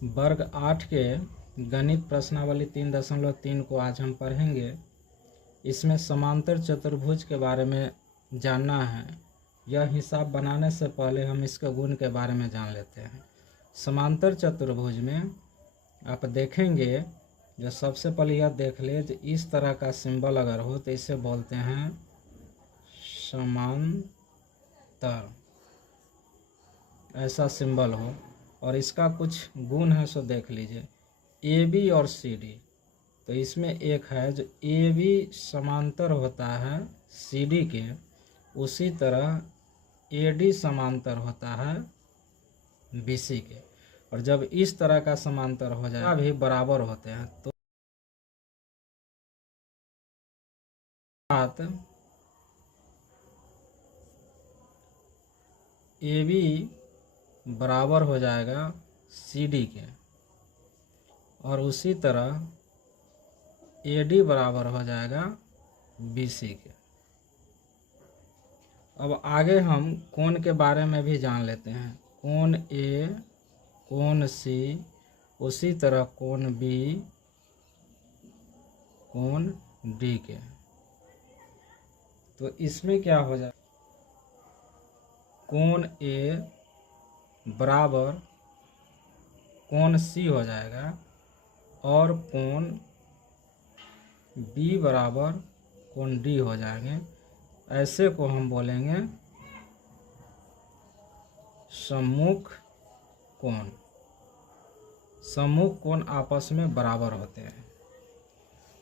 वर्ग 8 के गणित प्रश्नावली 3.3 को आज हम पढ़ेंगे। इसमें समांतर चतुर्भुज के बारे में जानना है। यह हिसाब बनाने से पहले हम इसके गुण के बारे में जान लेते हैं। समांतर चतुर्भुज में आप देखेंगे, जो सबसे पहले यह देख ले, जो इस तरह का सिंबल अगर हो तो इसे बोलते हैं समांतर। ऐसा सिंबल हो और इसका कुछ गुण है सो देख लीजिए। ए बी और सी डी, तो इसमें एक है जो ए बी समांतर होता है सी डी के, उसी तरह ए डी समांतर होता है बी सी के। और जब इस तरह का समांतर हो जाए भी बराबर होते हैं तो ए बी बराबर हो जाएगा सी डी के और उसी तरह ए डी बराबर हो जाएगा बी सी के। अब आगे हम कोण के बारे में भी जान लेते हैं। कोण ए, कोण सी, उसी तरह कोण बी, कोण डी के। तो इसमें क्या हो जाए, कोण ए बराबर कोण सी हो जाएगा और कोण बी बराबर कोण डी हो जाएंगे। ऐसे को हम बोलेंगे सम्मुख कोण। सम्मुख कोण आपस में बराबर होते हैं।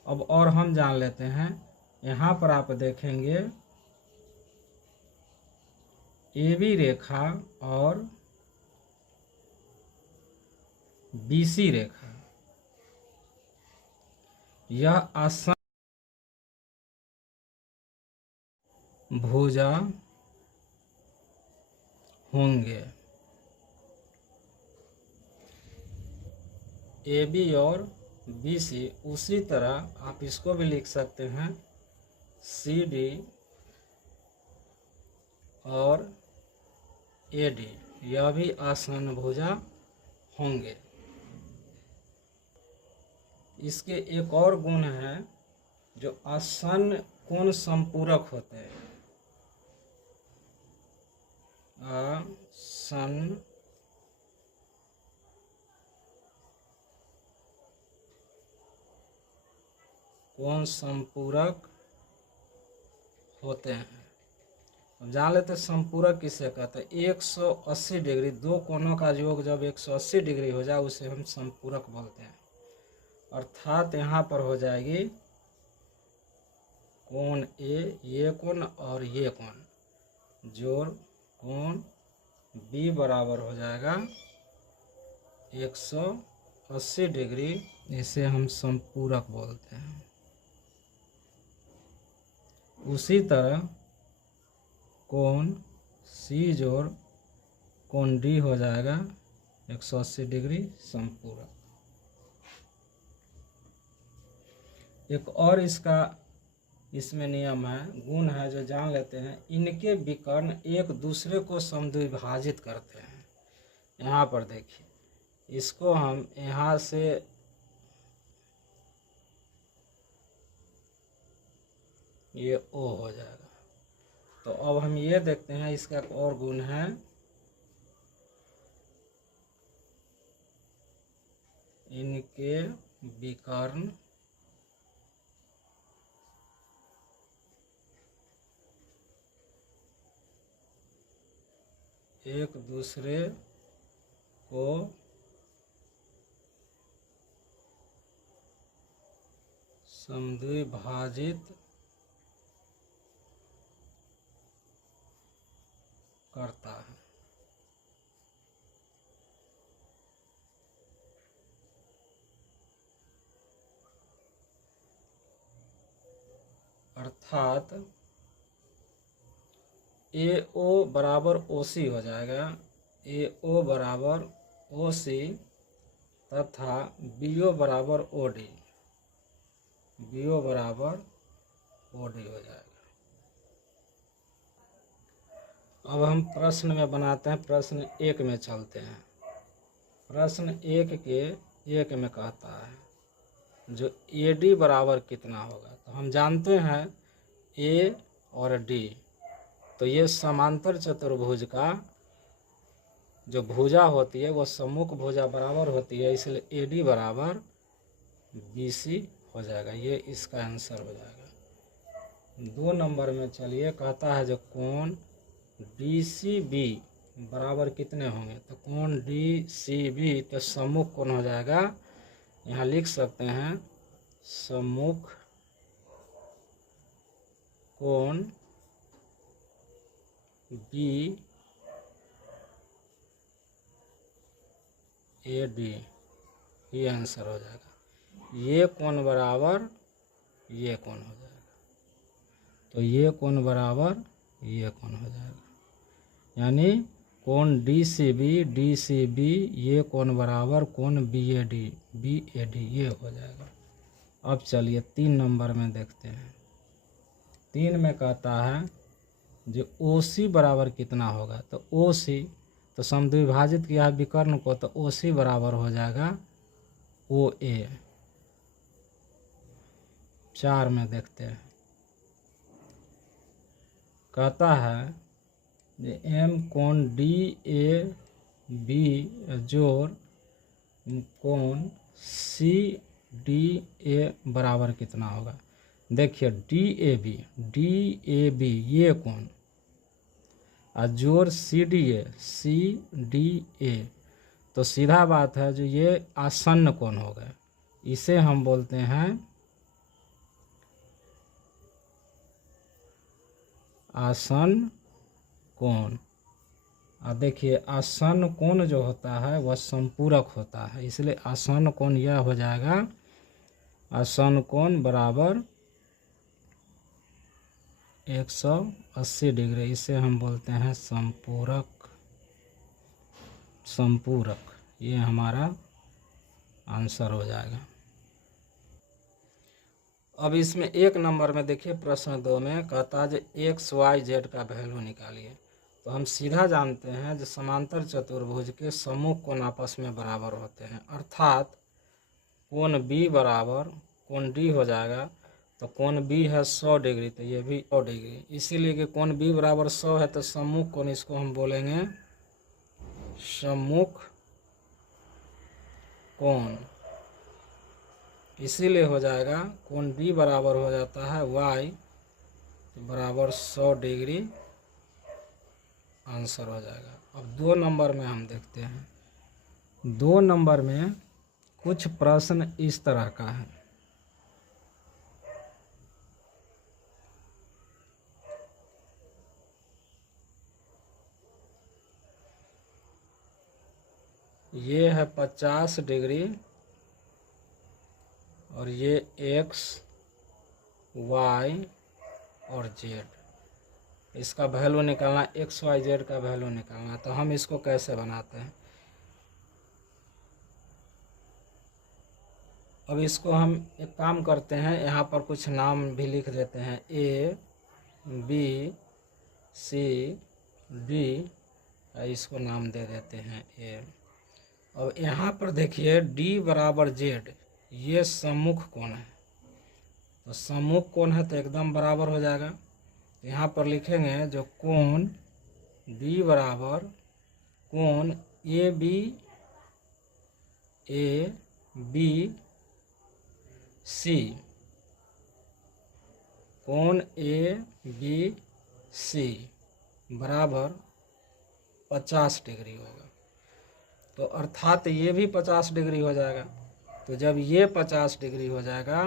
अब और हम जान लेते हैं, यहाँ पर आप देखेंगे ए बी रेखा और बी सी रेखा, यह आसन भुजा होंगे। ए बी और बी सी, उसी तरह आप इसको भी लिख सकते हैं सी डी और ए डी, यह भी आसन भुजा होंगे। इसके एक और गुण है, जो आसन कोण संपूरक होते हैं। आसन कोण संपूरक होते हैं। अब जान लेते हैं संपूरक किसे कहते हैं। 180 डिग्री, दो कोणों का योग जब 180 डिग्री हो जाए उसे हम संपूरक बोलते हैं। अर्थात यहाँ पर हो जाएगी कोण ए, ये कोण और ये कोण जोड़ कोण बी बराबर हो जाएगा 180 डिग्री। इसे हम संपूरक बोलते हैं। उसी तरह कोण सी जोड़ कोण डी हो जाएगा 180 डिग्री संपूरक। एक और इसमें नियम है, गुण है, जो जान लेते हैं। इनके विकर्ण एक दूसरे को समद्विभाजित करते हैं। यहाँ पर देखिए, इसको हम यहाँ से ये ओ हो जाएगा। तो अब हम ये देखते हैं, इसका एक और गुण है, इनके विकर्ण एक दूसरे को समद्विभाजित करता है। अर्थात ए ओ बराबर ओ सी हो जाएगा, ए ओ बराबर ओ सी, तथा बी ओ बराबर ओ डी, बी ओ बराबर ओ डी हो जाएगा। अब हम प्रश्न में बनाते हैं। प्रश्न 1 में चलते हैं। प्रश्न 1 में कहता है जो AD बराबर कितना होगा। तो हम जानते हैं A और D, तो ये समांतर चतुर्भुज का जो भुजा होती है वो सम्मुख भुजा बराबर होती है, इसलिए AD बराबर BC हो जाएगा। ये इसका आंसर हो जाएगा। 2 नंबर में चलिए कहता है जो कोण DCB बराबर कितने होंगे। तो कोण DCB तो सम्मुख कोण हो जाएगा, यहाँ लिख सकते हैं सम्मुख कोण BAD, ये आंसर हो जाएगा। ये कोण बराबर ये कोण हो जाएगा, तो ये कोण बराबर ये कोण हो जाएगा, यानी कोण DCB ये कोण बराबर कोण BAD ये हो जाएगा। अब चलिए 3 नंबर में देखते हैं। 3 में कहता है जो OC बराबर कितना होगा। तो OC तो समद्विभाजित किया है विकर्ण को, तो OC बराबर हो जाएगा OA। 4 में देखते हैं, कहता है M कोण DAB जोड़ कोण CDA बराबर कितना होगा। देखिए DAB ये कोण और जोड़ CDA तो सीधा बात है जो ये आसन्न कोण हो गए, इसे हम बोलते हैं आसन्न कोण। और देखिए आसन्न कोण जो होता है वह संपूरक होता है, इसलिए आसन्न कोण यह हो जाएगा आसन्न कोण बराबर 180 डिग्री, इसे हम बोलते हैं संपूरक। ये हमारा आंसर हो जाएगा। अब इसमें 1 नंबर में देखिए प्रश्न 2 में कहता है जो XYZ का वैल्यू निकालिए। तो हम सीधा जानते हैं जो समांतर चतुर्भुज के सम्मुख कोण आपस में बराबर होते हैं, अर्थात कोण B बराबर कोण D हो जाएगा। तो कोण B है 100 डिग्री, तो ये भी 100 डिग्री, इसीलिए कि कोण B बराबर 100 है तो सम्मुख कोण इसको हम बोलेंगे सम्मुख कोण। इसीलिए हो जाएगा कोण B बराबर हो जाता है Y बराबर 100 डिग्री, आंसर हो जाएगा। अब 2 नंबर में हम देखते हैं। 2 नंबर में कुछ प्रश्न इस तरह का है। ये है 50 डिग्री और ये X Y और Z, इसका वैल्यू निकालना, XYZ का वैल्यू निकालना। तो हम इसको कैसे बनाते हैं। अब इसको हम एक काम करते हैं, यहाँ पर कुछ नाम भी लिख देते हैं A B C D, इसको नाम दे देते हैं A। अब यहाँ पर देखिए D बराबर Z, ये सम्मुख कोण है, तो सम्मुख कोण है तो एकदम बराबर हो जाएगा। तो यहाँ पर लिखेंगे जो कोण D बराबर कोण AB C, कोण ABC बराबर 50 डिग्री होगा। तो अर्थात ये भी 50 डिग्री हो जाएगा। तो जब ये 50 डिग्री हो जाएगा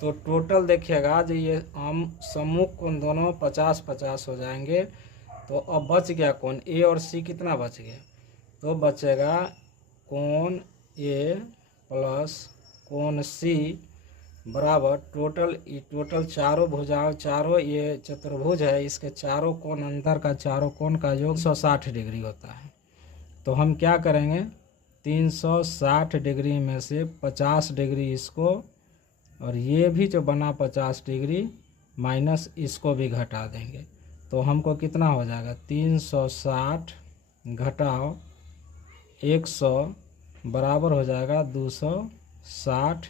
तो टोटल देखिएगा जो ये हम सम्मुख कोण दोनों 50-50 हो जाएंगे। तो अब बच गया कोण A और C, कितना बच गया। तो बचेगा कोण A प्लस कोण C बराबर टोटल चारों भुजाओं, चारों ये चतुर्भुज है, इसके चारों कोण अंदर का चारों कोण का योग 160 डिग्री होता है। तो हम क्या करेंगे 360 डिग्री में से 50 डिग्री इसको और ये भी जो बना 50 डिग्री माइनस इसको भी घटा देंगे। तो हमको कितना हो जाएगा 360 घटाओ 100 बराबर हो जाएगा 260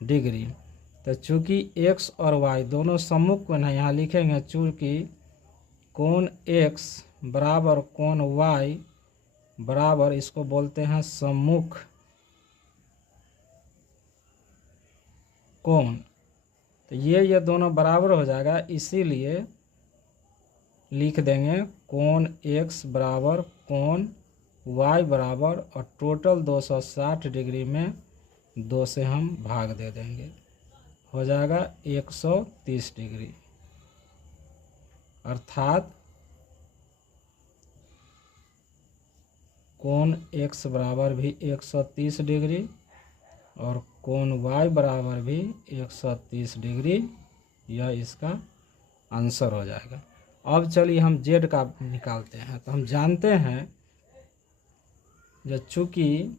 डिग्री। तो चूँकि x और y दोनों सम्मुख कोण है, यहाँ लिखेंगे चूँकि कोण x बराबर कोण y बराबर, इसको बोलते हैं सम्मुख कोण। तो ये दोनों बराबर हो जाएगा, इसीलिए लिख देंगे कोण x बराबर कोण y बराबर, और टोटल 260 डिग्री में 2 से हम भाग दे देंगे, हो जाएगा 130 डिग्री। अर्थात कोण x बराबर भी 130 डिग्री और कोण y बराबर भी 130 डिग्री, यह इसका आंसर हो जाएगा। अब चलिए हम z का निकालते हैं। तो हम जानते हैं जो चूँकि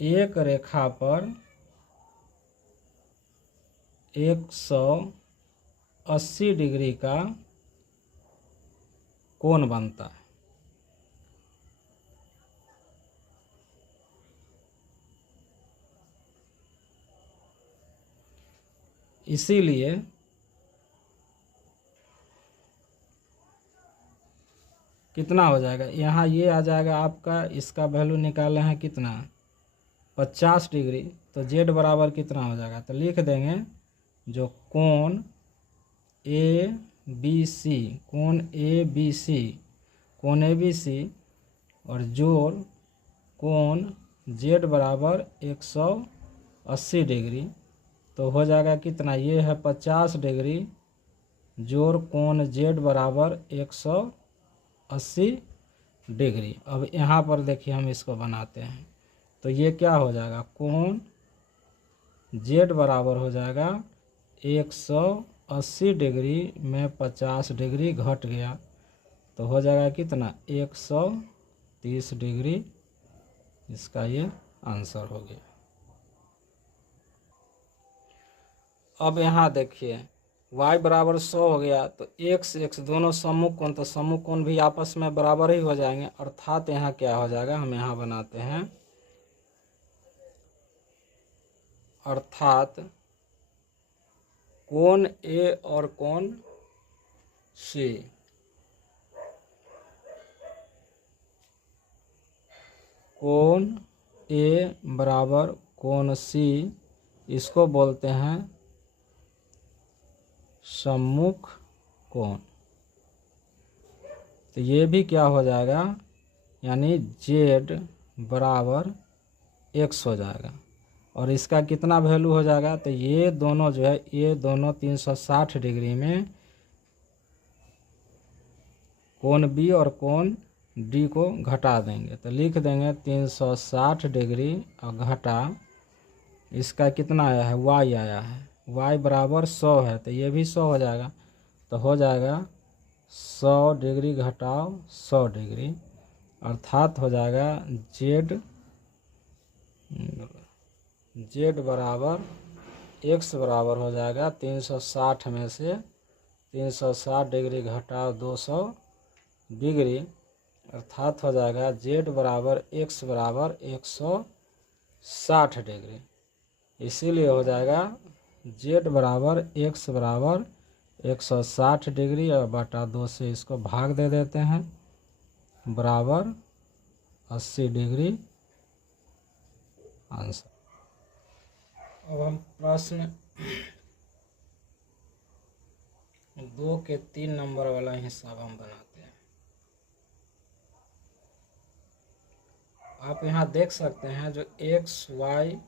एक रेखा पर 180 डिग्री का कोण बनता है, इसीलिए कितना हो जाएगा, यहाँ ये आ जाएगा आपका, इसका वैल्यू निकाले हैं कितना 50 डिग्री। तो z बराबर कितना हो जाएगा, तो लिख देंगे जो कोण ABC, कोण ABC और जोड़ कोण z बराबर 180 डिग्री, तो हो जाएगा कितना, ये है 50 डिग्री जोड़ कोण z बराबर 180 डिग्री। अब यहाँ पर देखिए हम इसको बनाते हैं, तो ये क्या हो जाएगा, कोण z बराबर हो जाएगा 180 डिग्री में 50 डिग्री घट गया, तो हो जाएगा कितना 130 डिग्री, इसका ये आंसर हो गया। अब यहाँ देखिए y बराबर 100 हो गया, तो x दोनों सम्मुख कोण, तो सम्मुख कोण भी आपस में बराबर ही हो जाएंगे। अर्थात यहाँ क्या हो जाएगा, हम यहाँ बनाते हैं, अर्थात कोण A और कोण C कोण A बराबर कोण C, इसको बोलते हैं सम्मुख कोण। तो ये भी क्या हो जाएगा, यानी z बराबर x हो जाएगा, और इसका कितना वैल्यू हो जाएगा, तो ये दोनों जो है, ये दोनों 360 डिग्री में कोण B और कोण D को घटा देंगे। तो लिख देंगे 360 डिग्री और घटा, इसका कितना आया है, y आया है, y बराबर 100 है, तो ये भी 100 हो जाएगा, तो हो जाएगा 100 डिग्री घटाओ 100 डिग्री, अर्थात हो जाएगा z बराबर x बराबर हो जाएगा 360 में से 360 डिग्री घटाओ 200 डिग्री, अर्थात हो जाएगा z बराबर x बराबर 160 डिग्री। इसीलिए हो जाएगा z बराबर x बराबर 160 डिग्री और बटा 2 से इसको भाग दे देते हैं, बराबर 80 डिग्री आंसर। अब हम प्रश्न 2 के 3 नंबर वाला हिसाब हम बनाते हैं। आप यहाँ देख सकते हैं जो x y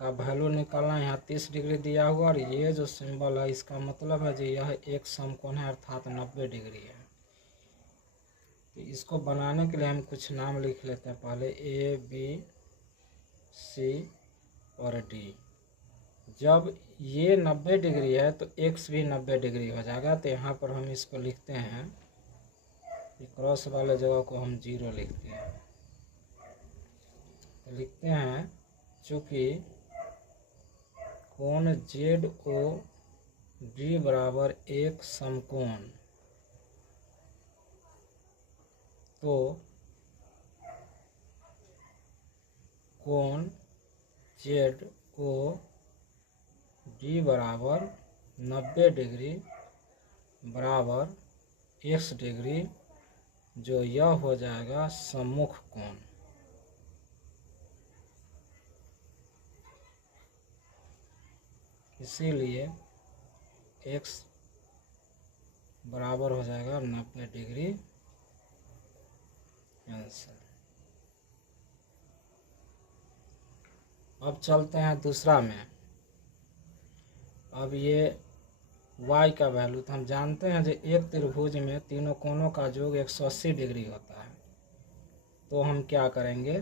का वैल्यू निकालना, यहाँ 30 डिग्री दिया हुआ, और ये जो सिंबल है इसका मतलब है जो यह एक समकोण है, अर्थात 90 डिग्री है। तो इसको बनाने के लिए हम कुछ नाम लिख लेते हैं, पहले A B C और D। जब ये 90 डिग्री है तो x भी 90 डिग्री हो जाएगा, तो यहाँ पर हम इसको लिखते हैं, क्रॉस वाले जगह को हम 0 लिखते हैं, तो लिखते हैं चूँकि कोण ZOD बराबर एक समकोण तो कोण जेड को डी बराबर 90 डिग्री बराबर x डिग्री, जो यह हो जाएगा सम्मुख कोण। इसीलिए x बराबर हो जाएगा 90 डिग्री आंसर। अब चलते हैं दूसरा में। अब ये y का वैल्यू, तो हम जानते हैं जो एक त्रिभुज में तीनों कोणों का योग 180 डिग्री होता है। तो हम क्या करेंगे,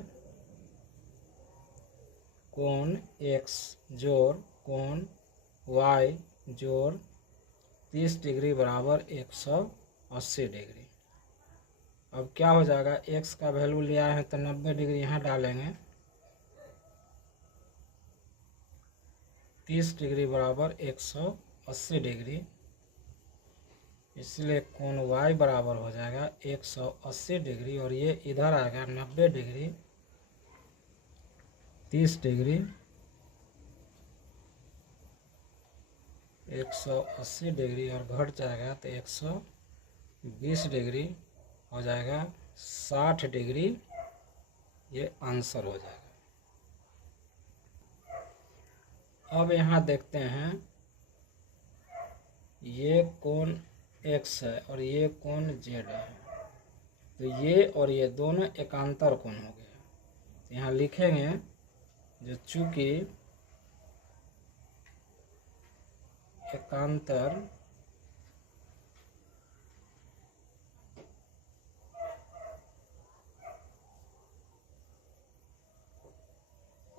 कोण x जोड़ कोण y जोड़ 30 डिग्री बराबर 180 डिग्री। अब क्या हो जाएगा, x का वैल्यू लिया है तो 90 डिग्री यहाँ डालेंगे, 30 डिग्री बराबर 180 डिग्री, इसलिए कोण y बराबर हो जाएगा 180 डिग्री, और ये इधर आएगा 90 डिग्री, 30 डिग्री, 180 डिग्री और घट जाएगा तो 120 डिग्री हो जाएगा, 60 डिग्री ये आंसर हो जाएगा। अब यहाँ देखते हैं, ये कोण x है और ये कोण z है, तो ये और ये दोनों एकांतर कोण हो गए। तो यहाँ लिखेंगे जो चूंकि एकांतर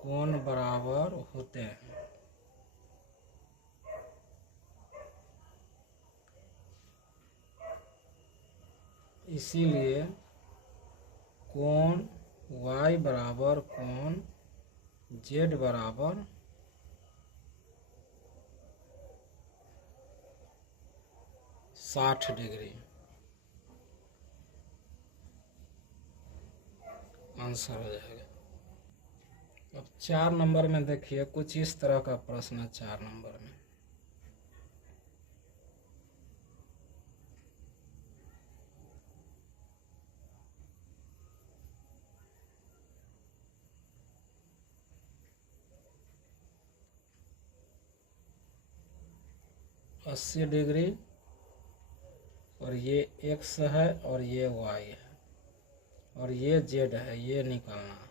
कोण बराबर होते हैं, इसीलिए कोण y बराबर कोण z बराबर 60 डिग्री आंसर हो जाएगा। अब 4 नंबर में देखिए, कुछ इस तरह का प्रश्न है 4 नंबर में। अस्सी डिग्री और ये x है और ये y है और ये z है, ये निकालना है।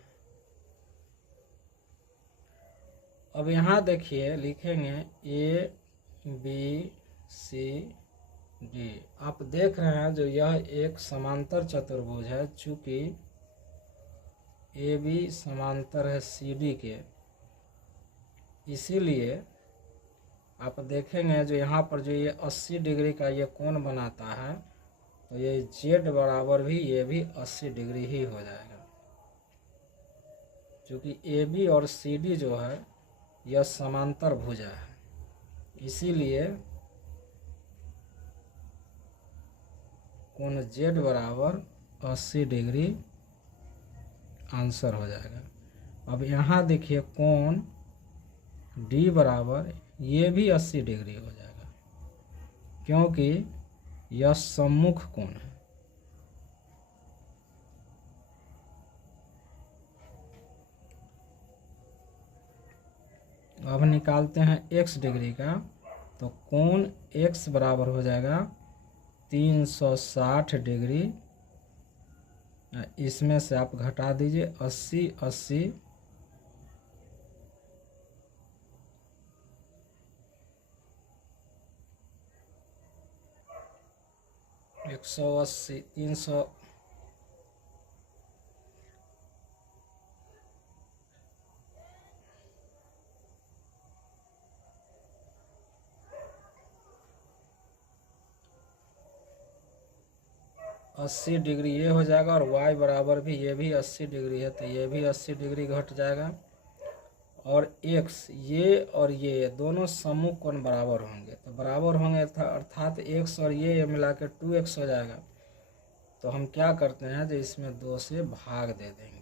अब यहाँ देखिए लिखेंगे a b c d। आप देख रहे हैं जो यह एक समांतर चतुर्भुज है, चूंकि ए बी समांतर है सी डी के, इसीलिए आप देखेंगे जो यहाँ पर जो ये 80 डिग्री का ये कोण बनाता है, तो ये z बराबर भी ये भी 80 डिग्री ही हो जाएगा, क्योंकि ए बी और सी डी जो है यह समांतर भुजा है, इसीलिए कोण z बराबर 80 डिग्री आंसर हो जाएगा। अब यहाँ देखिए कोण d बराबर ये भी 80 डिग्री हो जाएगा, क्योंकि यह सम्मुख कोण है। अब निकालते हैं x डिग्री का, तो कोण x बराबर हो जाएगा 360 डिग्री, इसमें से आप घटा दीजिए 80 80 180 300 80 डिग्री ये हो जाएगा, और y बराबर भी ये भी 80 डिग्री है, तो ये भी 80 डिग्री घट जाएगा, और x ये और ये दोनों सम्मुख कोण बराबर होंगे, तो बराबर होंगे अर्थात x और ये मिला के 2x हो जाएगा, तो हम क्या करते हैं, जो इसमें 2 से भाग दे देंगे।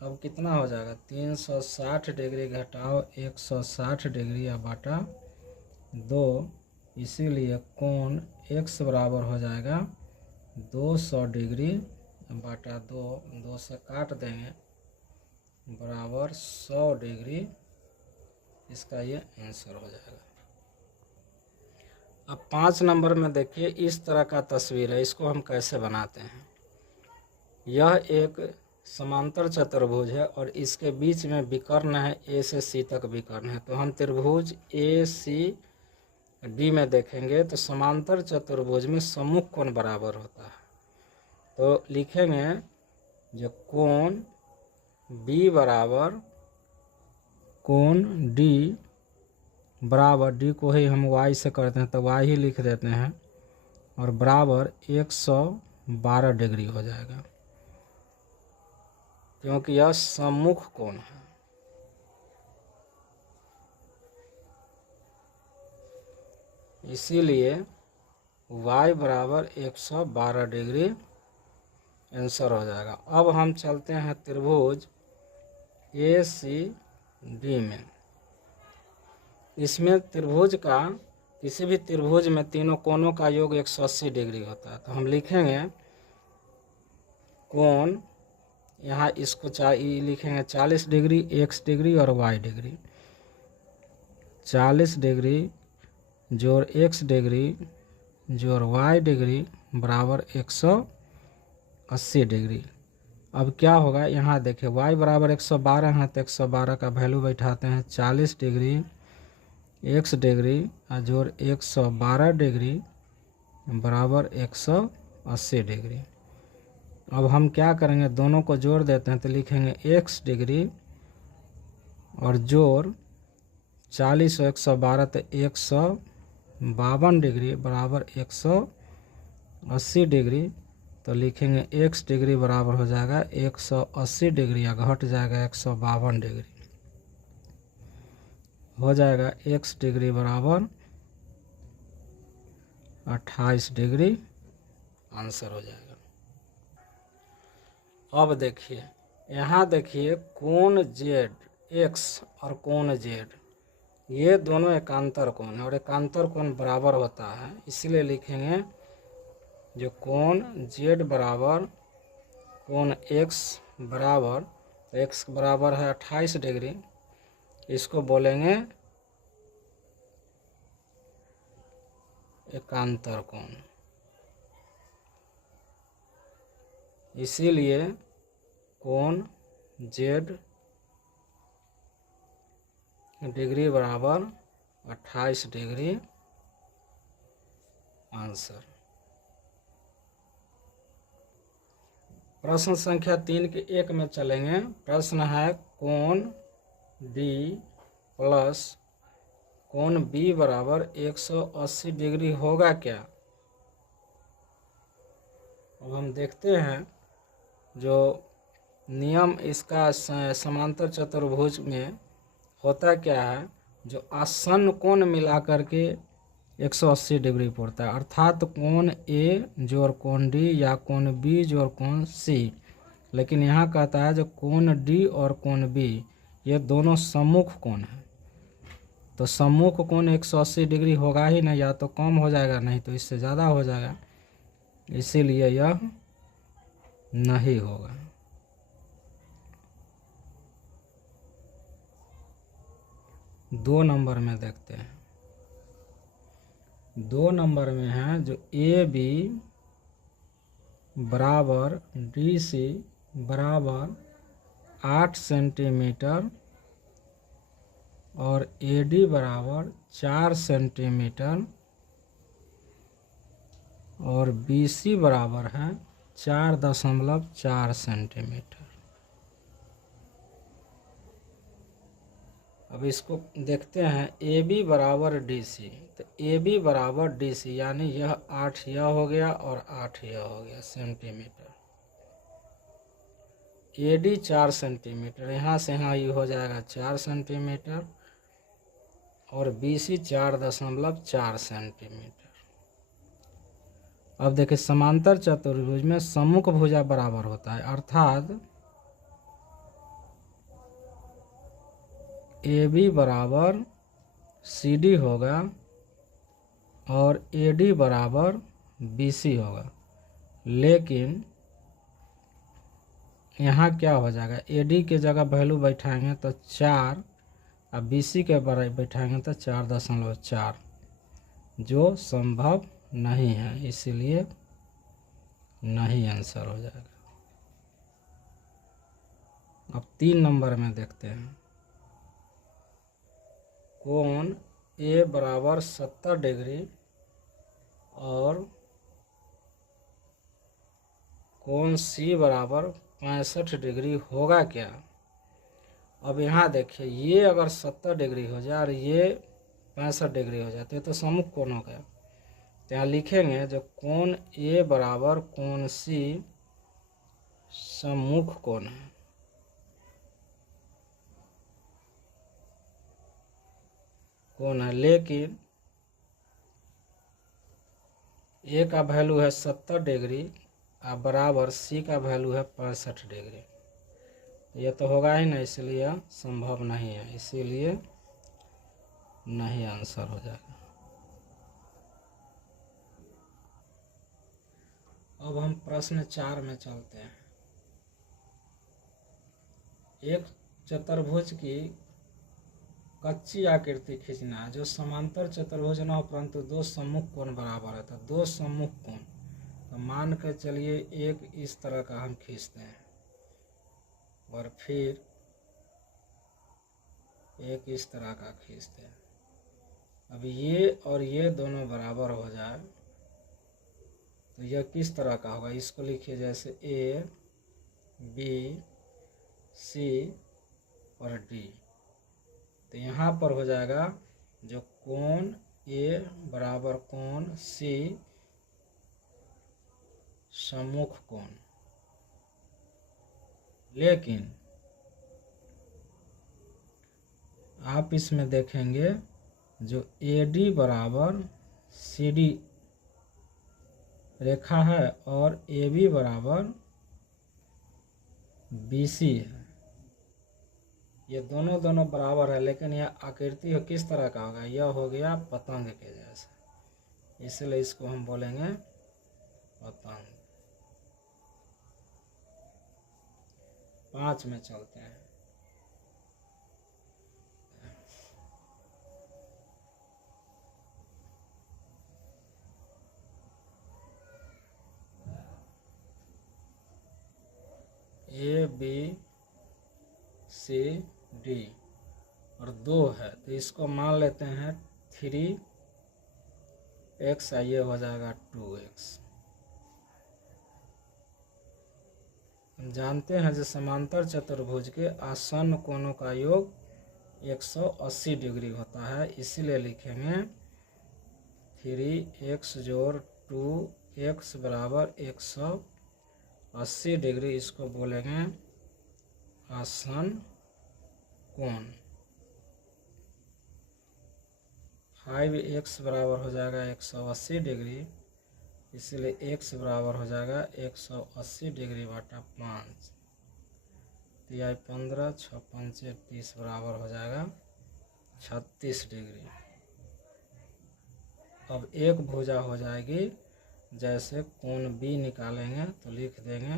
अब कितना हो जाएगा, 360 डिग्री घटाओ 160 डिग्री या बटा 2, इसीलिए कोण x बराबर हो जाएगा 200 डिग्री बटा 2, 2 से काट देंगे, बराबर 100 डिग्री। इसका ये आंसर हो जाएगा। अब 5 नंबर में देखिए, इस तरह का तस्वीर है, इसको हम कैसे बनाते हैं। यह एक समांतर चतुर्भुज है और इसके बीच में विकर्ण है, ए से सी तक विकर्ण है। तो हम त्रिभुज ए सी डी में देखेंगे तो समांतर चतुर्भुज में सम्मुख कोण बराबर होता है। तो लिखेंगे जो कोण बी बराबर कोण डी बराबर, डी को ही हम वाई से करते हैं तो वाई ही लिख देते हैं, और बराबर 112 डिग्री हो जाएगा, क्योंकि यह सम्मुख कोण है। इसीलिए y बराबर 112 डिग्री आंसर हो जाएगा। अब हम चलते हैं त्रिभुज ए सी डी में। इसमें त्रिभुज का, किसी भी त्रिभुज में तीनों कोणों का योग 180 डिग्री होता है। तो हम लिखेंगे कोण, यहाँ इसको लिखेंगे 40 डिग्री, x डिग्री और y डिग्री। 40 डिग्री जोड़ x डिग्री जोड़ y डिग्री बराबर 180 डिग्री। अब क्या होगा, यहाँ देखिए y बराबर 112 है तो 112 का वैल्यू बैठाते हैं, 40 डिग्री x डिग्री जोड़ 112 डिग्री बराबर 180 डिग्री। अब हम क्या करेंगे, दोनों को जोड़ देते हैं तो लिखेंगे x डिग्री और जोड़ 40 और 112 तो 152 डिग्री बराबर 180 डिग्री। तो लिखेंगे x डिग्री बराबर हो जाएगा 180 डिग्री, या घट जाएगा 152 डिग्री, हो जाएगा x डिग्री बराबर 28 डिग्री, आंसर हो जाएगा। अब देखिए, यहाँ देखिए कोण z x और कोण z, ये दोनों एकांतर कोण है और एकांतर कोण बराबर होता है। इसलिए लिखेंगे जो कोण z बराबर कोण x बराबर, तो x बराबर है 28 डिग्री, इसको बोलेंगे एकांतर कोण। इसीलिए कोण z डिग्री बराबर 28 डिग्री, आंसर। प्रश्न संख्या 3 के 1 में चलेंगे। प्रश्न है कोण D प्लस कोण B बराबर 180 डिग्री होगा क्या। अब हम देखते हैं जो नियम इसका समांतर चतुर्भुज में होता क्या है, जो आसन्न कोण मिलाकर के 180 डिग्री पड़ता है, अर्थात कोण A जोड़ कोण D या कोण B जोड़ कोण C। लेकिन यहाँ कहता है जो कोण D और कोण B ये दोनों सम्मुख कोण है, तो सम्मुख कोण 180 डिग्री होगा ही नहीं, या तो कम हो जाएगा नहीं तो इससे ज़्यादा हो जाएगा, इसीलिए यह नहीं होगा। दो नंबर में देखते हैं। 2 नंबर में है जो AB बराबर DC बराबर 8 सेंटीमीटर और AD बराबर 4 सेंटीमीटर और BC बराबर है 4.4 सेंटीमीटर। अब इसको देखते हैं AB बराबर DC, तो AB बराबर DC यानी यह 8 यह हो गया और 8 यह हो गया सेंटीमीटर। AD 4 सेंटीमीटर, यहाँ से यहाँ ये हो जाएगा 4 सेंटीमीटर और BC 4.4 सेंटीमीटर। अब देखिए समांतर चतुर्भुज में सम्मुख भुजा बराबर होता है, अर्थात AB बराबर CD होगा और AD बराबर BC होगा। लेकिन यहाँ क्या हो जाएगा, AD के जगह वैल्यू बैठाएंगे तो 4 और BC के बैठाएंगे तो 4.4, जो संभव नहीं है, इसीलिए नहीं आंसर हो जाएगा। अब 3 नंबर में देखते हैं। कोण A बराबर 70 डिग्री और कोण C बराबर 65 डिग्री होगा क्या। अब यहाँ देखिए, ये अगर 70 डिग्री हो जाए और ये 65 डिग्री हो जाए तो ये तो सम्मुख कोण हो गया। तो यहाँ लिखेंगे जो कोण A बराबर कोण C सम्मुख कोण है। लेकिन A का वैल्यू है 70 डिग्री और बराबर C का वैल्यू है 65 डिग्री। ये तो होगा ही नहीं, इसलिए यह संभव नहीं है, इसीलिए नहीं आंसर हो जाएगा। अब हम प्रश्न 4 में चलते हैं। एक चतुर्भुज की कच्ची आकृति खींचना है जो समांतर चतुर्भुज न हो परंतु दो सम्मुख कोण बराबर है। तो दो सम्मुख कोण, तो मान कर चलिए एक इस तरह का हम खींचते हैं और फिर एक इस तरह का खींचते हैं। अब ये और ये दोनों बराबर हो जाए तो यह किस तरह का होगा, इसको लिखिए जैसे A, B, C और D। तो यहाँ पर हो जाएगा जो कोण A बराबर कोण C सम्मुख कोण। लेकिन आप इसमें देखेंगे जो AD बराबर CD रेखा है और AB बराबर BC है, ये दोनों बराबर है, लेकिन यह आकृति किस तरह का होगा, यह हो गया पतंग के जैसा, इसलिए इसको हम बोलेंगे पतंग। 5 में चलते हैं। A, B, C, D और 2 है, तो इसको मान लेते हैं 3x, ये हो जाएगा 2x। हम जानते हैं जो समांतर चतुर्भुज के आसन्न कोणों का योग 180 डिग्री होता है, इसीलिए लिखेंगे 3x जोड़ 2x बराबर 180 डिग्री, इसको बोलेंगे आसन्न कोण। 5x बराबर हो जाएगा 180 डिग्री, इसलिए x बराबर हो जाएगा 180 डिग्री बटा 5, 15, 6 5 30 बराबर हो जाएगा 36 डिग्री। अब एक भुजा हो जाएगी, जैसे कोण B निकालेंगे तो लिख देंगे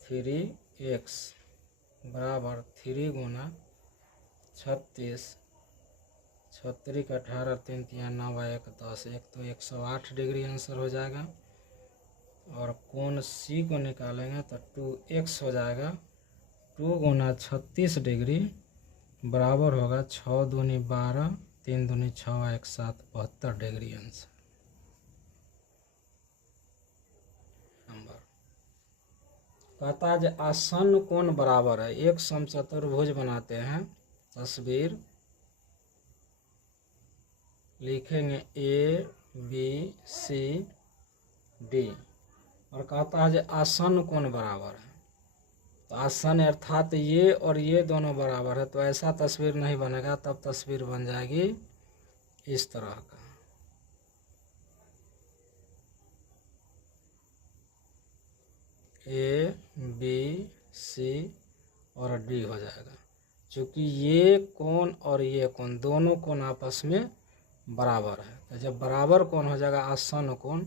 3x बराबर 3 गुना 36, 36 का 18, 3 3 9 1 10, एक तो 108 डिग्री आंसर हो जाएगा। और कोण C को निकालेंगे तो 2x हो जाएगा, 2 गुना 36 डिग्री बराबर होगा 6 दूनी 12, 3 दूनी 6, 1 7 72 डिग्री आंसर। नंबर कहता है आसन्न कोण बराबर है। एक समचतुर्भुज बनाते हैं, तस्वीर लिखेंगे A, B, C, D और कहता है आसन्न कोण बराबर है। तो आसन्न अर्थात ये और ये दोनों बराबर है, तो ऐसा तस्वीर नहीं बनेगा, तब तस्वीर बन जाएगी इस तरह का। ए बी सी और डी हो जाएगा। चूँकि ये कोण और ये कोण दोनों कोण आपस में बराबर है, तो जब बराबर कोण हो जाएगा आसन्न कोण,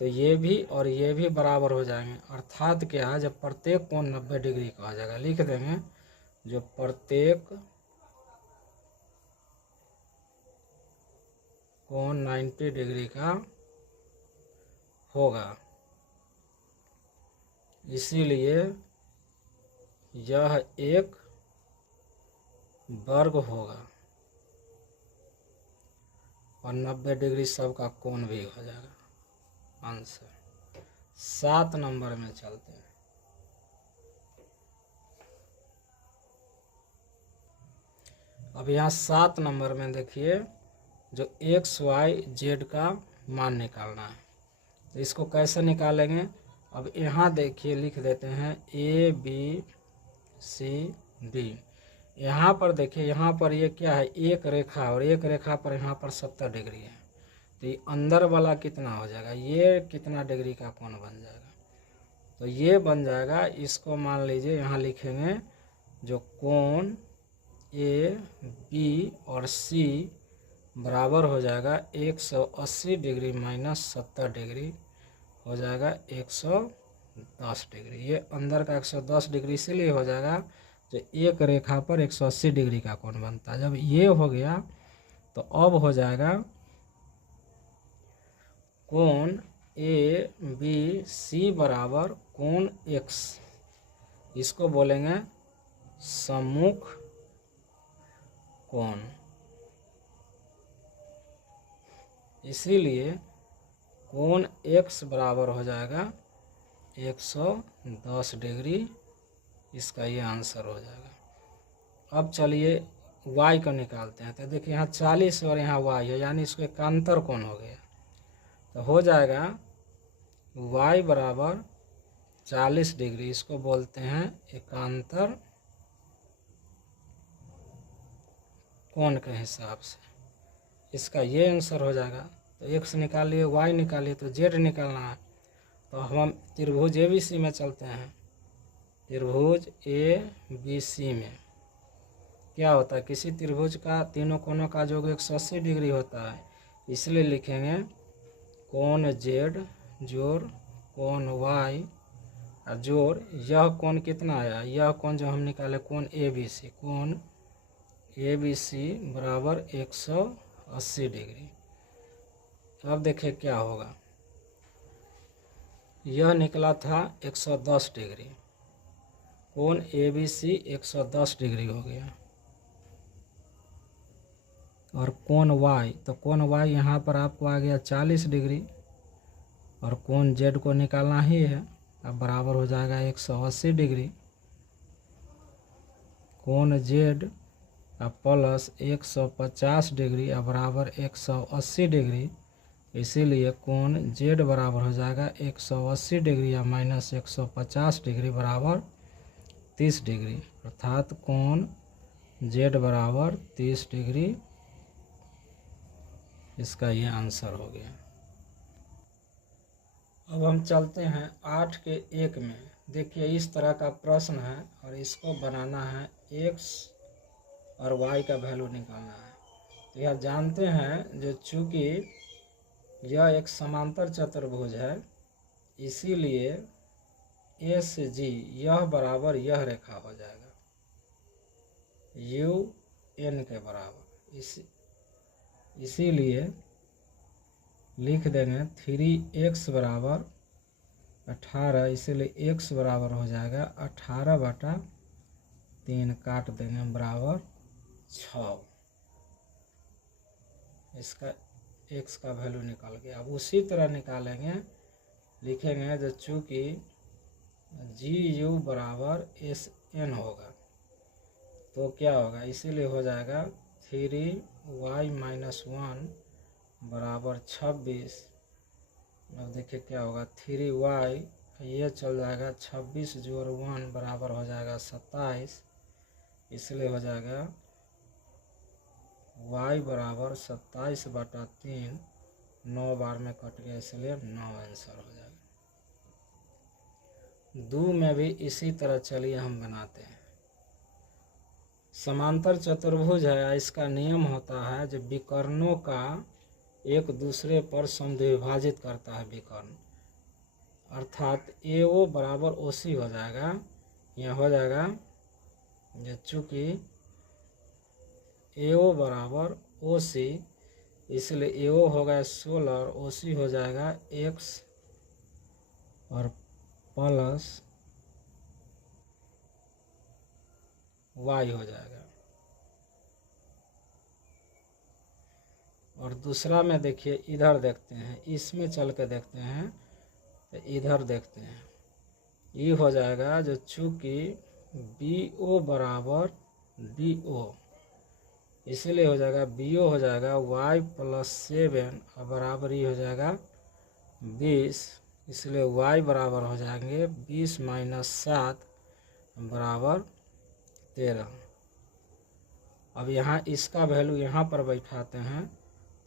तो ये भी और ये भी बराबर हो जाएंगे। अर्थात क्या है, जब प्रत्येक कोण 90 डिग्री का हो जाएगा, लिख देंगे जो प्रत्येक कोण 90 डिग्री का होगा, इसीलिए यह एक वर्ग होगा और 90 डिग्री सबका कोण भी हो जाएगा। आंसर 7 नंबर में चलते हैं। अब यहाँ 7 नंबर में देखिए, जो एक्स वाई जेड का मान निकालना है, तो इसको कैसे निकालेंगे। अब यहाँ देखिए लिख देते हैं ए बी सी डी। यहाँ पर देखिए, यहाँ पर ये क्या है, एक रेखा, और एक रेखा पर यहाँ पर 70 डिग्री है, तो ये अंदर वाला कितना हो जाएगा, ये कितना डिग्री का कोण बन जाएगा, तो ये बन जाएगा, इसको मान लीजिए यहाँ लिखेंगे जो कोण ए बी और सी बराबर हो जाएगा 180 डिग्री माइनस 70 डिग्री हो जाएगा 110 डिग्री। ये अंदर का 110 डिग्री इसीलिए हो जाएगा जो एक रेखा पर 180 डिग्री का कोण बनता है। जब ये हो गया तो अब हो जाएगा कोण ए बी सी बराबर कोण एक्स, इसको बोलेंगे सम्मुख कोण। इसीलिए कोण x बराबर हो जाएगा 110 डिग्री, इसका ये आंसर हो जाएगा। अब चलिए y को निकालते हैं, तो देखिए यहाँ 40 और यहाँ y है, यानी इसको एकांतर कोण हो गया, तो हो जाएगा y बराबर 40 डिग्री, इसको बोलते हैं एकांतर कोण के हिसाब से, इसका ये आंसर हो जाएगा। तो x निकालिए, y निकालिए, तो z निकालना है, तो हम त्रिभुज ABC में चलते हैं। त्रिभुज ABC में क्या होता है, किसी त्रिभुज का तीनों कोणों का योग 180 डिग्री होता है, इसलिए लिखेंगे कोण z जोड़ कोण y और जोड़ यह कोण कितना आया, यह कोण जो हम निकाले कोण ABC, कोण ABC बराबर 180 डिग्री। अब देखिए क्या होगा, यह निकला था 110 डिग्री, कोण ABC 110 डिग्री हो गया, और कोण Y, तो कोण Y यहाँ पर आपको आ गया 40 डिग्री, और कोण Z को निकालना ही है, अब बराबर हो जाएगा 180 डिग्री, कोण Z प्लस 150 डिग्री बराबर 180 डिग्री, इसीलिए कोण Z बराबर हो जाएगा 180 डिग्री या माइनस 150 डिग्री बराबर 30 डिग्री, अर्थात कोण Z बराबर 30 डिग्री, इसका ये आंसर हो गया। अब हम चलते हैं 8 के 1 में। देखिए इस तरह का प्रश्न है और इसको बनाना है, x और y का वैल्यू निकालना है। तो यह जानते हैं जो चूँकि यह एक समांतर चतुर्भुज है, इसीलिए ए से जी यह बराबर यह रेखा हो जाएगा u n के बराबर, इसीलिए लिख देंगे 3x बराबर 18, इसीलिए x बराबर हो जाएगा 18/3, काट देंगे बराबर 6, इसका x का वैल्यू निकल गया। अब उसी तरह निकालेंगे, लिखेंगे जो चूँकि GU बराबर SN होगा, तो क्या होगा, इसीलिए हो जाएगा 3y माइनस 1 बराबर 26। अब देखिए क्या होगा, 3y ये चल जाएगा 26 जोड़ 1 बराबर हो जाएगा 27, इसलिए हो जाएगा y बराबर 27/3, 9 बार में कट गया, इसलिए 9 आंसर हो जाएगा। दो में भी इसी तरह चलिए हम बनाते हैं। समांतर चतुर्भुज है, इसका नियम होता है जब विकर्णों का एक दूसरे पर समद्विभाजित करता है विकर्ण, अर्थात AO बराबर OC हो जाएगा। यह हो जाएगा चूँकि AO बराबर OC, इसलिए AO होगा 16 और OC हो जाएगा x और प्लस y हो जाएगा। और दूसरा में देखिए, इधर देखते हैं, इसमें चल के देखते हैं, तो इधर देखते हैं, ये हो जाएगा जो चूँकि BO बराबर BO, इसीलिए हो जाएगा BO हो जाएगा y प्लस 7 और बराबर ही हो जाएगा 20, इसलिए y बराबर हो जाएंगे 20 माइनस 7 बराबर 13। अब यहाँ इसका वैल्यू यहाँ पर बैठाते हैं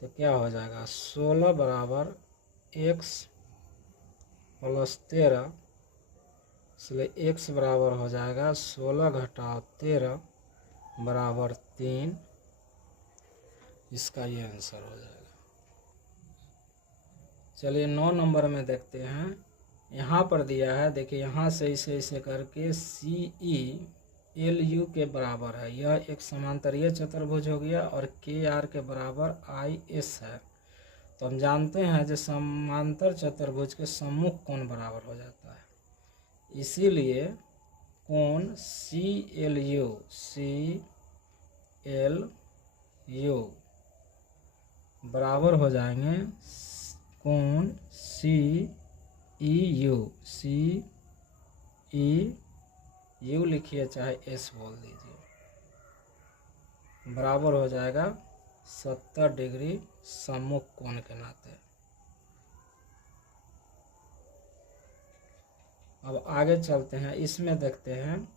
तो क्या हो जाएगा, 16 बराबर x प्लस 13, इसलिए x बराबर हो जाएगा 16 घटाओ 13 बराबर 3। इसका ये आंसर हो जाएगा। चलिए 9 नंबर में देखते हैं। यहाँ पर दिया है, देखिए यहाँ से इसे करके CELU के बराबर है। यह एक समांतरीय चतुर्भुज हो गया और KR के बराबर IS है। तो हम जानते हैं जो समांतर चतुर्भुज के सम्मुख कोण बराबर हो जाता है, इसीलिए कोण CLU बराबर हो जाएंगे कोण CEU लिखिए चाहे S बोल दीजिए, बराबर हो जाएगा 70 डिग्री सम्मुख कोण के नाते। अब आगे चलते हैं, इसमें देखते हैं,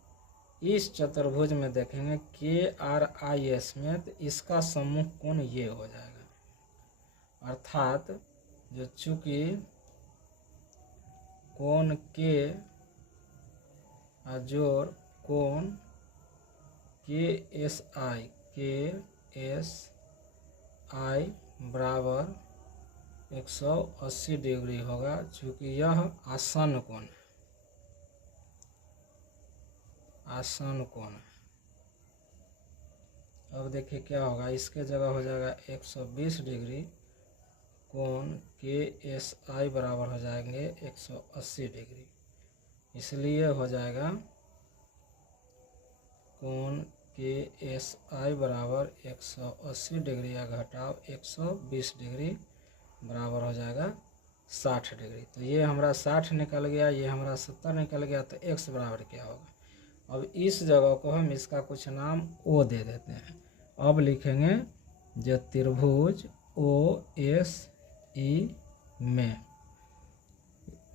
इस चतुर्भुज में देखेंगे KRIS में, तो इसका सम्मुख कोण ये हो जाएगा, अर्थात जो चूँकि कोण K जोड़ कोण KSI बराबर 180 डिग्री होगा, चूँकि यह आसन कोण है, आसन कोण है। अब देखिए क्या होगा, इसके जगह हो जाएगा 120 डिग्री, कोण KSI बराबर हो जाएंगे 180 डिग्री, इसलिए हो जाएगा कोण KSI बराबर 180 डिग्री या घटाव 120 डिग्री बराबर हो जाएगा 60 डिग्री। तो ये हमारा 60 निकल गया, ये हमारा 70 निकल गया, तो x बराबर क्या होगा। अब इस जगह को हम इसका कुछ नाम O दे देते हैं। अब लिखेंगे जो त्रिभुज OSE में,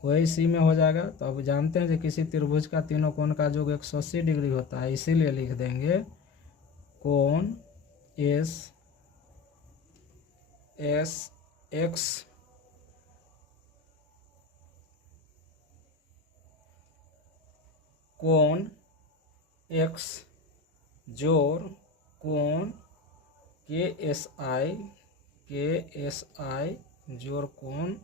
OSE में हो जाएगा। तो अब जानते हैं कि किसी त्रिभुज का तीनों कोण का योग 180 डिग्री होता है, इसीलिए लिख देंगे कोण SX कोण X जोड़ कोण KSI जोड़ कोण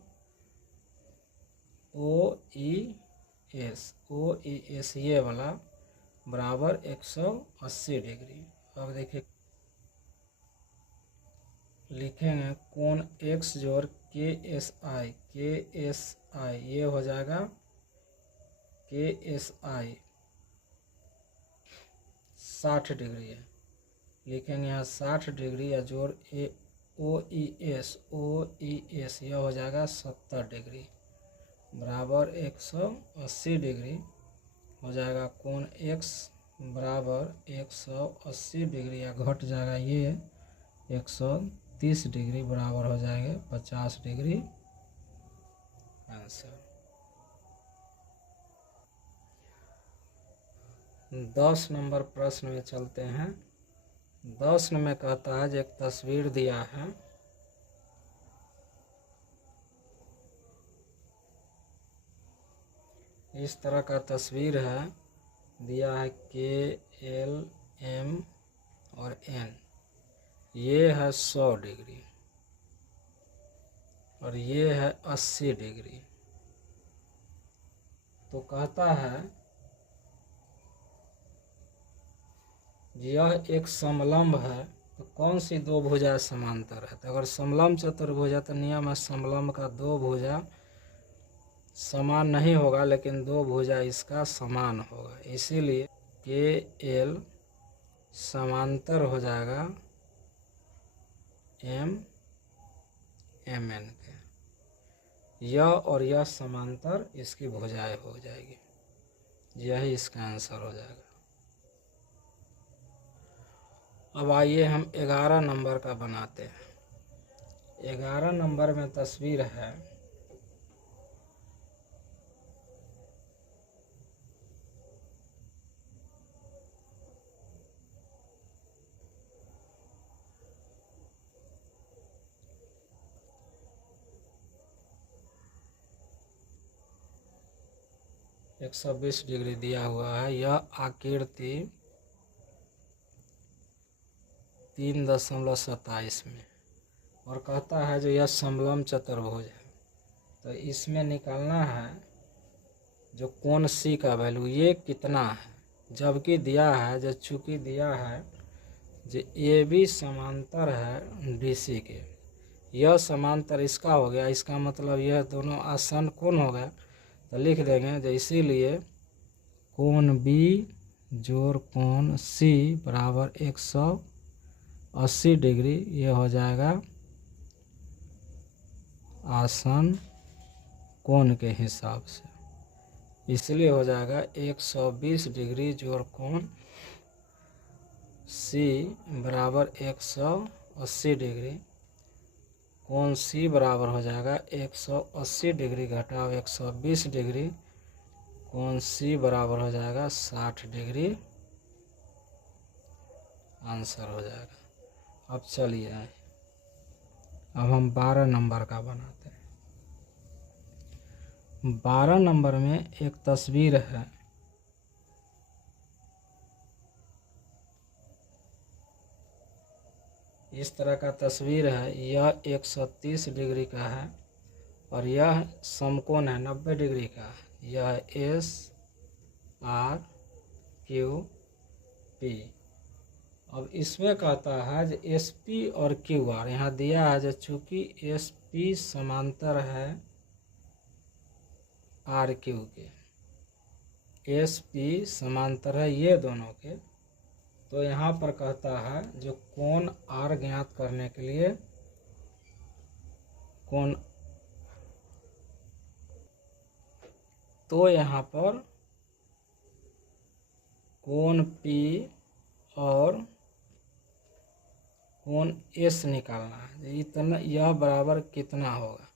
OES ये वाला बराबर 180 डिग्री। अब देखिए लिखेंगे कोण X जोड़ KSI ये हो जाएगा KSI 60 डिग्री है, लिखेंगे यहाँ 60 डिग्री या जोड़ OES यह हो जाएगा 70 डिग्री बराबर 180 डिग्री हो जाएगा। कोण X बराबर 180 डिग्री या घट जाएगा ये 130 डिग्री बराबर हो जाएंगे 50 डिग्री आंसर। 10 नंबर प्रश्न में चलते हैं। 10 में कहता है जो एक तस्वीर दिया है, इस तरह का तस्वीर है, दिया है के, एल, एम और एन। ये है 100 डिग्री और ये है 80 डिग्री। तो कहता है यह एक समलंब है, तो कौन सी दो भुजा समांतर है। तो अगर समलंब चतुर्भुज है तो नियम है समलंब का दो भुजा समान नहीं होगा, लेकिन दो भुजा इसका समान होगा। इसीलिए के एल समांतर हो जाएगा एम एम एन के। यह और यह समांतर इसकी भुजाएं हो जाएगी। यही इसका आंसर हो जाएगा। अब आइए हम 11 नंबर का बनाते हैं। 11 नंबर में तस्वीर है, एक 120 डिग्री दिया हुआ है। यह आकृति 3.27 में, और कहता है जो यह समलंब चतुर्भुज है, तो इसमें निकालना है जो कोण सी का वैल्यू ये कितना है। जबकि दिया है, जो चूंकि दिया है जो ए बी समांतर है डी सी के, यह समांतर इसका हो गया, इसका मतलब यह दोनों आसन कोण हो गया। तो लिख देंगे जो इसीलिए कोण बी जोड़ कोण सी बराबर 180 डिग्री। ये हो जाएगा आसन कोण के हिसाब से, इसलिए हो जाएगा 120 डिग्री जोड़ कोण सी बराबर 180 डिग्री। कोण सी बराबर हो जाएगा 180 डिग्री घटाव 120 डिग्री। कोण सी बराबर हो जाएगा 60 डिग्री। आंसर हो जाएगा। अब चलिए अब हम 12 नंबर का बनाते हैं। 12 नंबर में एक तस्वीर है, इस तरह का तस्वीर है। यह 130 डिग्री का है और यह समकोण है 90 डिग्री का। यह एस आर क्यू पी। अब इसमें कहता है जो एस पी और क्यू आर यहाँ दिया है, जो चूंकि एस पी समांतर है आर क्यू के, एस पी समांतर है ये दोनों के, तो यहाँ पर कहता है जो कोण आर ज्ञात करने के लिए कोण, तो यहाँ पर कोण पी और कोण एस निकालना है। इतना यह बराबर कितना होगा,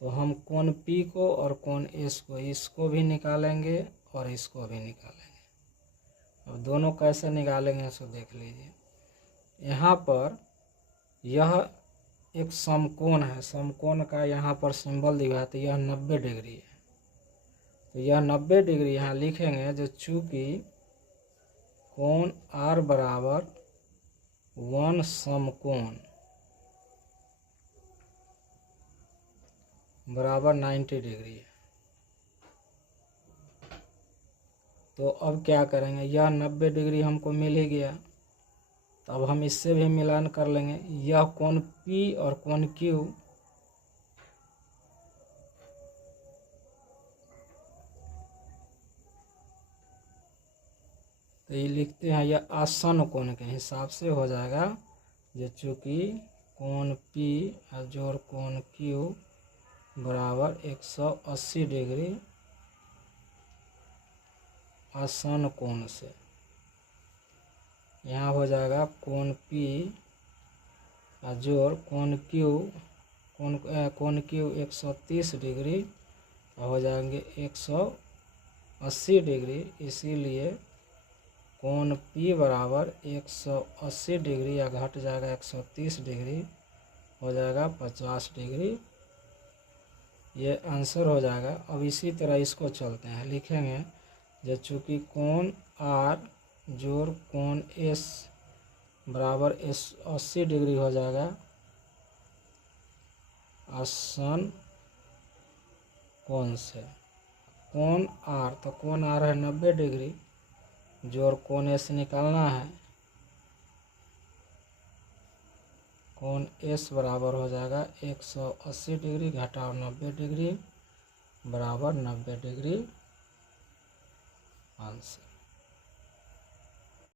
तो हम कोण पी को और कोण एस को, इसको भी निकालेंगे और इसको भी निकालेंगे। अब दोनों कैसे निकालेंगे इसको देख लीजिए। यहाँ पर यह एक समकोण है, समकोण का यहाँ पर सिंबल दिया है, तो यह 90 डिग्री है। तो यह 90 डिग्री यहाँ लिखेंगे, जो चूंकि कोण आर बराबर 1 समकोण बराबर 90 डिग्री है। तो अब क्या करेंगे, यह 90 डिग्री हमको मिल ही गया, तो अब हम इससे भी मिलान कर लेंगे। यह कोण P और कोण Q, तो ये लिखते हैं यह आसन कोण के हिसाब से हो जाएगा, जो चूँकि कोण P और जोड़ कोण Q बराबर 180 डिग्री आसन कोण से। यहाँ हो जाएगा कोण P और जोड़ कोण Q, कोण Q 130 डिग्री हो जाएंगे 180 डिग्री। इसीलिए कोण P बराबर 180 डिग्री या घट जाएगा 130 डिग्री, हो जाएगा 50 डिग्री ये आंसर हो जाएगा। अब इसी तरह इसको चलते हैं, लिखेंगे जो चूँकि कोण आर जोड़ कोण एस बराबर 80 डिग्री हो जाएगा आसन कोण से। कोण आर, तो कोण आर है 90 डिग्री, जोड़ कोण एस निकालना है। कोण एस बराबर हो जाएगा 180 डिग्री घटाओ 90 डिग्री बराबर 90 डिग्री आंसर।